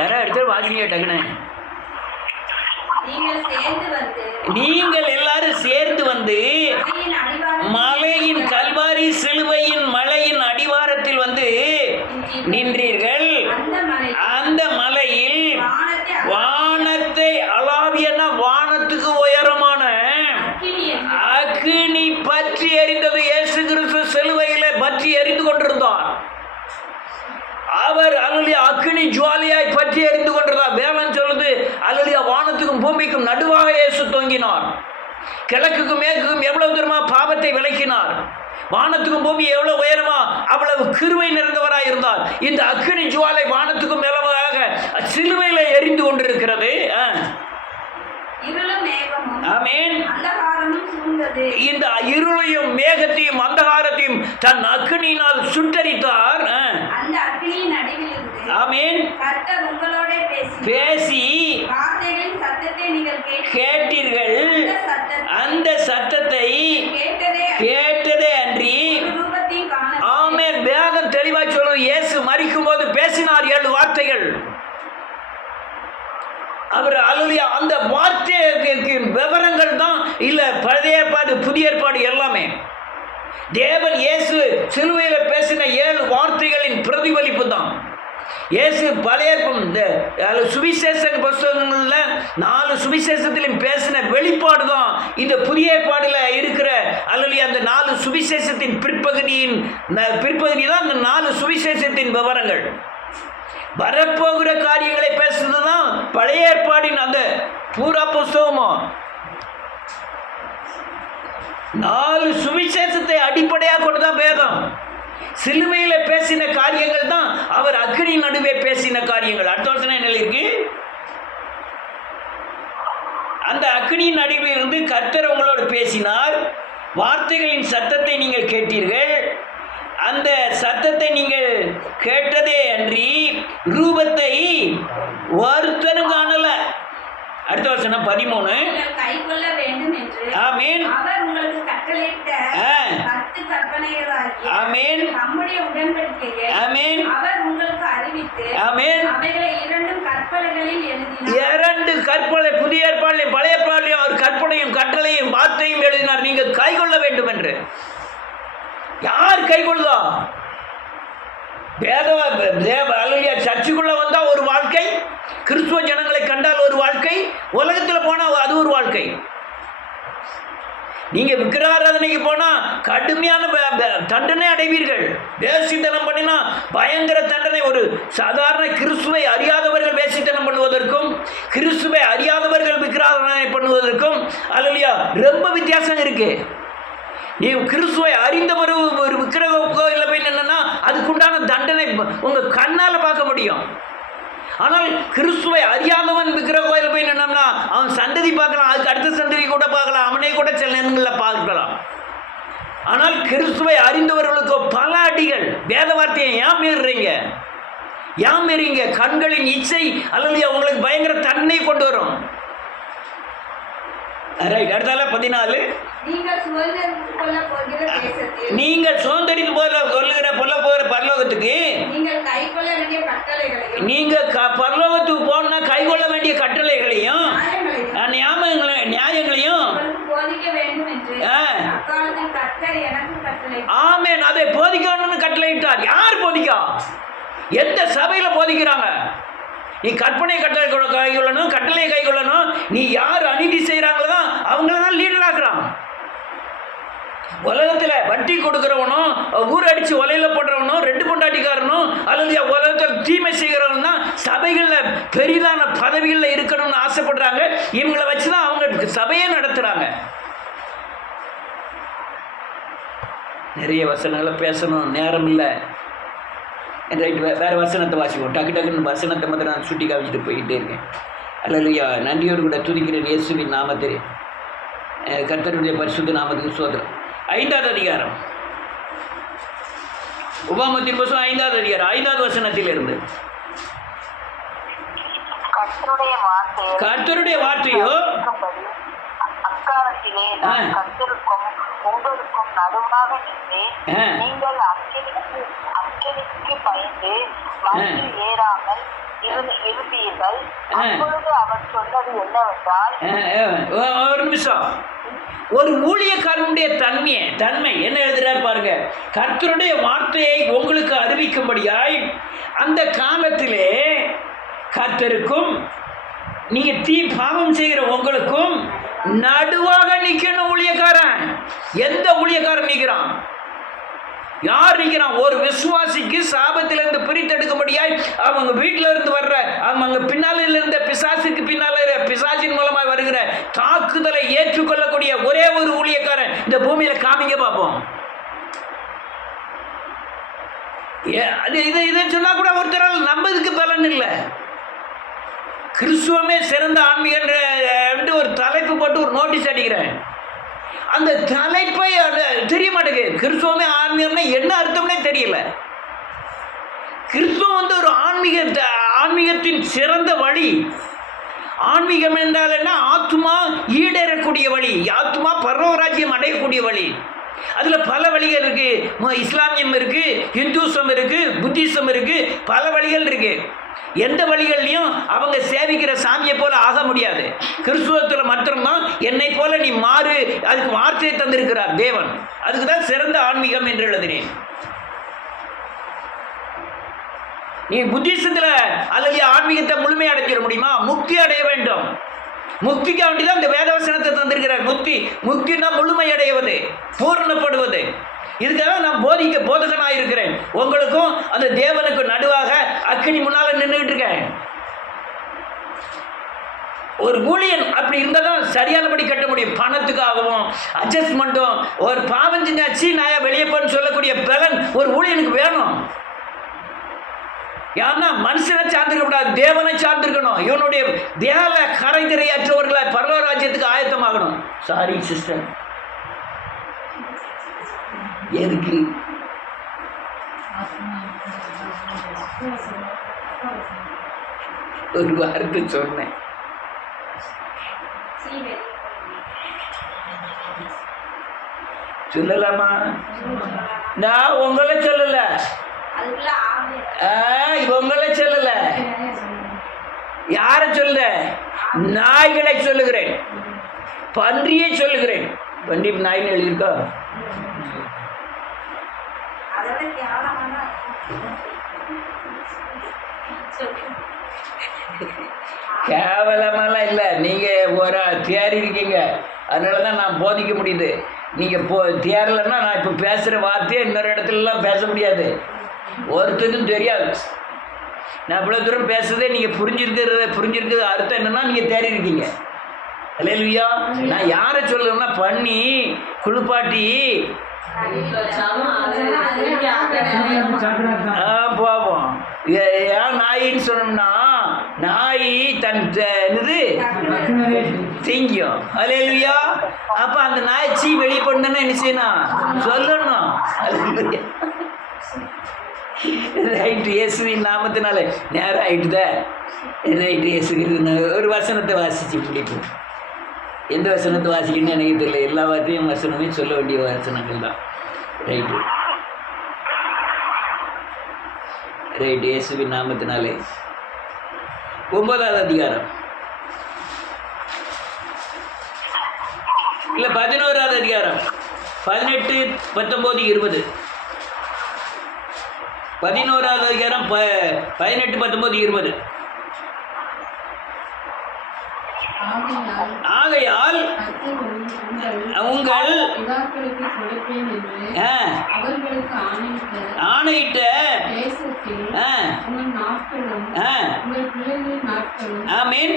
யாரா எடுத்து வாசிங்க டக்குன்னு. நீங்கள் எல்லாரும் சேர்ந்து வந்து மலையின் கல்வாரி சிலுவையின் மலையின் அடிவாரத்தில் வந்து நின்றீர்கள். அந்த மலையில் வானத்தை அளாவியன வானத்துக்கு உயரமான அக்கினி பற்றி எரிந்தது. இயேசு கிறிஸ்து சிலுவையில பற்றி எரிந்து கொண்டிருந்தார். அவர் அல்லேலூயா அக்கினி ஜுவாலியாய் பற்றி எரிந்து கொண்டிருந்தார். வேதம் சொல்லுது, அல்லது வானத்துக்கும் பூமிக்கும் நடுவாக இயேசு தொங்கினார். கிழக்குக்கும் மேற்குக்கும் எவ்வளவு தூரமா பாவத்தை விலக்கினார். வானத்துக்கும் பூமி எவ்வளவு உயரமா அவ்வளவு கிருபை நிறைந்தவராய் இருந்தார். இந்த அக்கினி ஜுவாலை வானத்துக்கும் மேலமாக சிலுவையில எரிந்து கொண்டிருக்கிறது. இந்த இருளையும் மேகத்தையும் அந்தகாரத்தையும் தன் அக்கினியினால் சுட்டரித்தார். ஆமென். பேசி கேட்டீர்கள், அந்த சத்தத்தை கேட்டதே அன்றி. ஆமென். வேதம் தெளிவாய் சொல்றது, இயேசு மரிக்கும் போது பேசினார் 7 வார்த்தைகள். அவர் அல்லேலூயா அந்த வார்த்தைக்கு விவரங்கள் தான் இல்ல பழைய ஏற்பாடு புதிய ஏற்பாடு எல்லாமே. தேவன் இயேசு சிலுவையில் பேசின 7 வார்த்தைகளின் பிரதிபலிப்பு தான். இயேசு பழைய சுவிசேஷ புத்தகங்களில் 4 சுவிசேஷத்திலும் பேசின வெளிப்பாடு தான் இந்த புதிய ஏற்பாடில் இருக்கிற அல்லது அந்த 4 சுவிசேஷத்தின் பிற்பகுதி தான் அந்த 4 சுவிசேஷத்தின் விவரங்கள். வரப்போகிற காரியங்களை பேசுறது தான் பழைய ஏற்பாடின் அந்த பூரா புஸ்தகமும். 4 சுவிசேஷத்தை அடிப்படையாக கொண்டுதான் வேதம். சிலுவையில் பேசின காரியங்கள் தான் அவர் அக்கினி நடுவே பேசின காரியங்கள். அடுத்த வருஷம் என்ன இருக்கு? அந்த அக்கினி நடுவே இருந்து கர்த்தர் உங்களோடு பேசினார். வார்த்தைகளின் சத்தத்தை நீங்கள் கேட்டீர்கள், அந்த சத்தத்தை நீங்கள் கேட்டதே அன்றி ரூபத்தை ஒருத்தரும் காணல. அடுத்த வசனம் 13. ஆமென். அவர் உங்களுக்கு கட்டளையிட்ட 10 கற்பனைகளாகிய ஆமென் நம்முடைய உடன்படிக்கையை ஆமென் அவர் உங்களுக்கு அறிவித்து ஆமென் அவைகளை 2 கற்பனைகளில் எழுதினார். 2 கற்பனை, புதிய ஏற்பாட்டிலும் பழைய ஏற்பாட்டிலும் அவர் கற்பனையும் கட்டளையும் வார்த்தையும் எழுதினார். நீங்கள் கைக்கொள்ள வேண்டும் என்று. யார் கைக்கொள்ளுதா? சர்ச்சுக்குள்ள வந்தா ஒரு வாழ்க்கை, கிறிஸ்துவ ஜனங்களை கண்டால் ஒரு வாழ்க்கை, உலகத்தில் போனா அது ஒரு வாழ்க்கை. நீங்க விக்கிரகாராதனைக்கு போனா கடுமையான தண்டனை அடைவீர்கள். வேசித்தனம் பண்ணினா பயங்கர தண்டனை. ஒரு சாதாரண கிறிஸ்துவை அறியாதவர்கள் வேசித்தனம் பண்ணுவதற்கும் கிறிஸ்துவை அறியாதவர்கள் விக்கிரகாராதனை பண்ணுவதற்கும் அல்லையா ரொம்ப வித்தியாசம் இருக்கு. நீ கிறிஸ்துவை அறிந்த ஒரு விக்கிரக கோயிலில் போய் நின்னா அதுக்குண்டான தண்டனை உங்க கண்ணால பார்க்க முடியும். ஆனால் கிறிஸ்துவை அறியாதவன் விக்கிரக கோயிலில் போய் நின்னோம்னா அவன் சந்ததி பார்க்கலாம், அதுக்கு அடுத்த சந்ததி கூட பார்க்கலாம், அவனே கூட சில நேரங்களில் பார்க்கலாம். ஆனால் கிறிஸ்துவை அறிந்தவர்களுக்கு பல அடிகள். வேத வார்த்தையை ஏன் மீறுறீங்க? ஏன் மீறீங்க? கண்களின் இச்சை அல்லது உங்களுக்கு பயங்கர தண்டனை கொண்டு வரும். ரைட். அடுத்தால 14. நீங்கள் சுதந்திரித்து போகிற பரலோகத்துக்கு நீங்க பரலோகத்துக்கு போனா கைகொள்ள வேண்டிய கட்டளைகளையும் நியாயங்களையும் ஆமென் அதை போதிக்கணும்னு கட்டளையிட்டார். யார் போதிக்கா? எந்த சபையில போதிக்கிறாங்க? நீ கற்பனை கட்டளை கைகொள்ளணும், கட்டளையை கைகொள்ளணும். நீ யார் அநீதி செய்யறாங்களோ அவங்கள தான் லீடர் ஆக்குறான். உலகத்தில் வட்டி கொடுக்குறவனும் ஊர் அடிச்சு ஒலையில போடுறவனும் 2 பொண்டாட்டிக்காரனும் அல்லது உலகத்தில் தீமை செய்கிறவன் தான் சபைகளில் பெரிதான பதவிகளில் இருக்கணும்னு ஆசைப்படுறாங்க. இவங்களை வச்சுதான் அவங்க சபையே நடத்துறாங்க. நிறைய வசனங்களை பேசணும், நேரம் இல்லை. ரைட். வேறு வசனத்தை வாசிப்போம். டக்குன்னு வசனத்தை மட்டும் நான் சுட்டி காமிச்சிட்டு போயிட்டே இருக்கேன். அல்லையா, நன்றியோடு கூட துதிக்கிறேன் இயேசுவின் நாமத்தில். கர்த்தருடைய பரிசுத்த நாமத்துக்கு ஸ்தோத்திரம். 5வது அதிகாரம் உபாகமத்தின் புத்தகம் 5வது அதிகாரம் 5வது வசனத்திலிருந்து. கர்த்தருடைய வார்த்தையோ அக்காலத்திலே நான் கர்த்தருக்கும் உங்களுக்கும் நடுவாக நின்று நீங்கள் அக்கினிக்கு பயந்து மலையில் ஏறாமல் இருப்பீர்கள். அப்பொழுது அவர் சொன்னது என்னவென்றால், ஒரு நிமிஷம், ஒரு ஊழியக்காரனுடைய தன்மை என்ன எழுதுறாரு பாருங்க. கர்த்தருடைய வார்த்தையை உங்களுக்கு அறிவிக்கும்படியாய் அந்த காலத்திலே கர்த்தருக்கும் நீங்க பாவம் செய்கிற உங்களுக்கும் நடுவாக நிக்கணும் ஊழியக்காரன். எந்த ஊழியக்காரன் நிற்கிறான்? யார் நிற்கிறான்? ஒரு விசுவாசிக்கு சாபத்திலிருந்து பிரித்தெடுக்கும்படியாய் அவங்க வீட்டில இருந்து வர்ற அவங்க பின்னால இருந்த பிசாசுக்கு பின்னால பிசாசின் மூலமா வருகிற தாக்குதலை ஏற்றுக்கொள்ளக்கூடிய ஒரே ஒரு ஊழியக்காரன் இந்த பூமியில காமிங்க பார்ப்போம். இதை சொன்னா கூட ஒருத்தரால் நம்பதுக்கு பலன் இல்லை. கிறிஸ்துவமே சிறந்த ஆன்மீகம் என்று ஒரு தலைப்பு போட்டு ஒரு நோட்டீஸ் அடிக்கிறேன். அந்த தலைப்பை தெரிய மாட்டேங்குது. கிறிஸ்துவமே ஆன்மீகம்னா என்ன அர்த்தம்னே தெரியல. கிறிஸ்துவம் ஒரு ஆன்மீகத்தின் சிறந்த வழி. ஆன்மீகம் என்றால் என்ன? ஆத்மா ஈடேறக்கூடிய வழி, ஆத்மா பரலோகராஜ்யம் அடையக்கூடிய வழி. அதில் பல வழிகள் இருக்கு. இஸ்லாமியம் இருக்கு, இந்துசம் இருக்கு, புத்திசம் இருக்கு, பல வழிகள் இருக்கு. எந்த வழிகள்லையும் அவங்க சேவிக்கிற சாமியை போல ஆக முடியாது. கிறிஸ்துவத்தில் மட்டும்தான் என்னை போல நீ மாறு, அதுக்கு வார்த்தையை தந்திருக்கிறார் தேவன். அதுக்கு தான் சிறந்த ஆன்மீகம் என்று எழுதினேன். நீ புத்திசத்தில் அல்லது ஆன்மீகத்தை முழுமை அடைஞ்சிட முடியுமா? முக்தி அடைய வேண்டும். முக்திக்கு வேண்டிதான் இந்த வேதவசனத்தை தந்திருக்கிறார். முக்தினா முழுமை அடைவது, பூர்ணப்படுவது. இதுக்காக நான் போதகனாக இருக்கிறேன். உங்களுக்கும் அந்த தேவனுக்கு நடுவாக அக்கினி முன்னால நின்றுகிட்டு இருக்கேன். ஒரு ஊழியன் அப்படி இருந்தால் தான் சரியானபடி கட்ட முடியும். பணத்துக்காகவும் அட்ஜஸ்ட்மெண்ட்டும் ஒரு பாவம் செஞ்சாச்சு நான் வெளியே போன்னு சொல்லக்கூடிய பலன் ஒரு ஊழியனுக்கு வேணும். ஏன்னா மனுஷனை சார்ந்திருக்கக்கூடாது, தேவனை சார்ந்திருக்கணும். இவனுடைய தேவ கரை திரையற்றவர்களை பரலோக ராஜ்யத்துக்கு ஆயத்தமாகணும். சாரி சிஸ்டர், எதுக்கு ஒரு வார்த்தை சொன்னேன். சொல்லலாமா? நான் உங்களை சொல்லல, உங்களை சொல்லல. யாரை சொல்ல? நாய்களை சொல்லுகிறேன், பன்றியை சொல்லுகிறேன். பன்றி நாயின்னு எழுதியிருக்கா? கேவலமெல்லாம் இல்லை. நீங்கள் ஒரு தேறி இருக்கீங்க, அதனால தான் நான் போதிக்க முடியுது. நீங்கள் தேரலைன்னா நான் இப்போ பேசுகிற வார்த்தையை இன்னொரு இடத்துலலாம் பேச முடியாது. ஒருத்தருக்கும் தெரியாது. நான் இவ்வளோ தூரம் பேசுறதே நீங்கள் புரிஞ்சிருக்கிறது அர்த்தம் என்னன்னா நீங்கள் தேறி இருக்கீங்க. அல்லேலூயா. நான் யாரை சொல்லணும்னா பண்ணி குளிப்பாட்டி போவோம். ஏன் நாயின்னு சொன்னோம்னா நாய் தன் இது திங்கும். அல்லேலூயா. அப்போ அந்த நாய் சீ வெளியே போடணுன்னா என்ன செய்யணும்? சொல்லணும். ரைட்டு, இயேசுவின் நாமத்தினால நேரம் ஆகிட்டு தான். ரைட்டு, இயேசுக்கு ஒரு வசனத்தை வாசிச்சு பிடிக்கும். எந்த வசனத்தை வாசிக்கணும்னு எனக்கு தெரியல. எல்லா வார்த்தையும் வசனமே சொல்ல வேண்டிய வசனங்கள் தான். ரைட்டு ரைட்டு, இயேசுவின் நாமத்தினாலே. 9வது அதிகாரம் இல்லை 11வது அதிகாரம் 18, 19, 20. 11வது அதிகாரம் 18, 19, 20. ஆகையால் உங்கள் ஆணையிட்ட ஆமென்.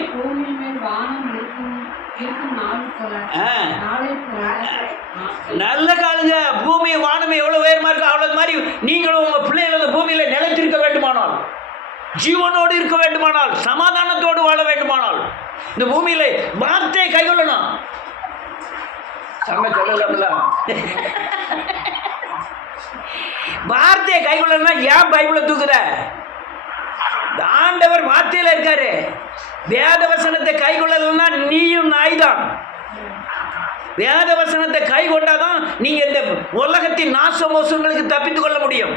நல்ல காலுங்க. பூமி வானம் எவ்வளவு உயரமா இருக்கு அவ்வளவு மாதிரி நீங்களும் உங்க பிள்ளைகள் பூமியில நிலைத்திருக்க வேண்டுமானால், ஜீவனோடு இருக்க வேண்டுமானால், சமாதானத்தோடு வாழ வேண்டுமானால் இந்த பூமியில வார்த்தையை கைகொள்ளணும். சொல்லலாம்ல, வார்த்தையை கைகொள்ளணும்னா ஏன் பைபிளை தூக்குற? ஆண்டவர் வார்த்தையில இருக்காரு. வேத வசனத்தை கைகொள்ளலன்னா நீயும் நாய்தான். வேத வசனத்தை கை கொண்டாதான் நீங்க இந்த உலகத்தின் நாச மோசங்களுக்கு தப்பித்துக் கொள்ள முடியும்.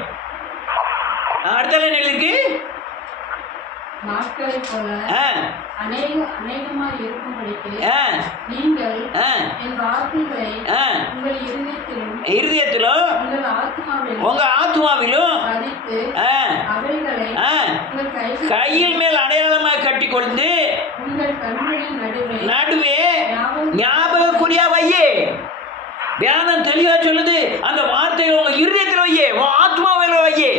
அடுத்த லைன் எழுதிருக்கு, இருதயத்திலும் உங்க ஆத்மாவிலும் கையில் மேல் அடையாளமாக கட்டி கொண்டு நடுவே ஞாபக குறியா வையே. வேதம் தெளிவா சொல்லுது. அந்த வார்த்தை வார்த்தையை உங்கள் இருதயத்தில் வையே, உன் ஆத்மாவில் வையே.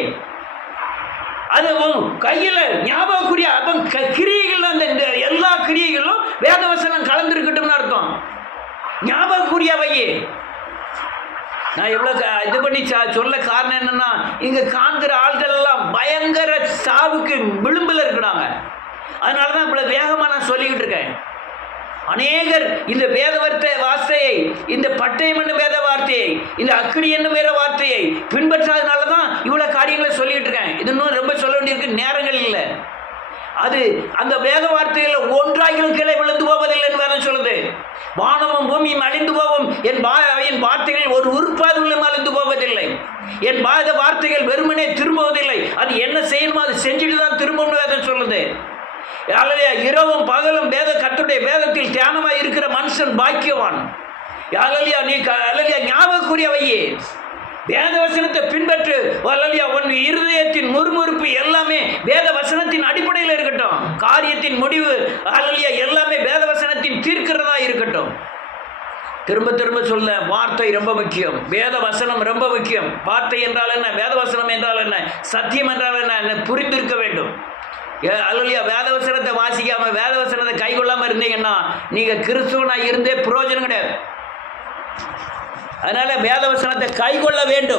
அது உன் கையில் ஞாபகக்குரிய அப்போ கிரியைகள், அந்த எல்லா கிரியைகளும் வேதவசனம் கலந்துருக்கட்டும்னு அர்த்தம். ஞாபகக்குரிய வையே. நான் எவ்வளோ இது பண்ணி சொல்ல காரணம் என்னன்னா, இங்கே காண்கிற ஆள்கள் எல்லாம் பயங்கர சாவுக்கு விளிம்பில் இருக்கிறாங்க. அதனால தான் இவ்வளோ வேகமாக நான் சொல்லிக்கிட்டு இருக்கேன். அநேகர் இந்த வேத வார்த்தையை, இந்த பட்டயம் என்னும் வேத வார்த்தையை, இந்த அக்கினி என்னும் வேத வார்த்தையை பின்பற்றாதனால தான் இவ்வளோ காரியங்களை சொல்லிக்கிட்டு இருக்கேன். இது இன்னும் ரொம்ப சொல்ல வேண்டியிருக்கு, நேரங்கள் இல்லை. அது அந்த வேத வார்த்தையில் ஒன்றாகிலும் கிளை விழுந்து போவதில்லைன்னு வேதம் சொல்லுது. வானமும் பூமியும் அழிந்து போகும், என் வார்த்தைகள் ஒரு உறுப்பாதுகளும் அழிந்து போவதில்லை. என் வார்த்தைகள் வெறுமனே திரும்புவதில்லை. அது என்ன செய்யணுமோ அது செஞ்சுட்டு தான் திரும்பும்னு வேதம் சொல்லுது. அல்லையா, இரவும் பகலும் கர்த்தருடைய வேதத்தில் தியானமாக இருக்கிற மனுஷன் பாக்கியவான். அல்லையா, நீ அல்லையா ஞாபகக்குரியவையே வேத வசனத்தை பின்பற்று. அல்லையா, உன் இருதயத்தின் முறுமுறுப்பு எல்லாமே வேத வசனத்தின் அடிப்படையில் இருக்கட்டும். காரியத்தின் முடிவு அல்லையா எல்லாமே வேத வசனத்தின் தீர்க்கிறதா இருக்கட்டும். திரும்ப திரும்ப சொல்ல, வார்த்தை ரொம்ப முக்கியம், வேத வசனம் ரொம்ப முக்கியம். வார்த்தை என்றால் என்ன, வேத வசனம் என்றால் என்ன, சத்தியம் என்றால் என்ன புரிந்திருக்க வேண்டும். அல்லையா, வேதவசனத்தை வாசிக்காம வேதவசனத்தை கைகொள்ளாமல் இருந்தீங்கன்னா நீங்கள் கிறிஸ்துவனாக இருந்தே பிரயோஜனம் கிடையாது. அதனால வேதவசனத்தை கைகொள்ள வேண்டும்.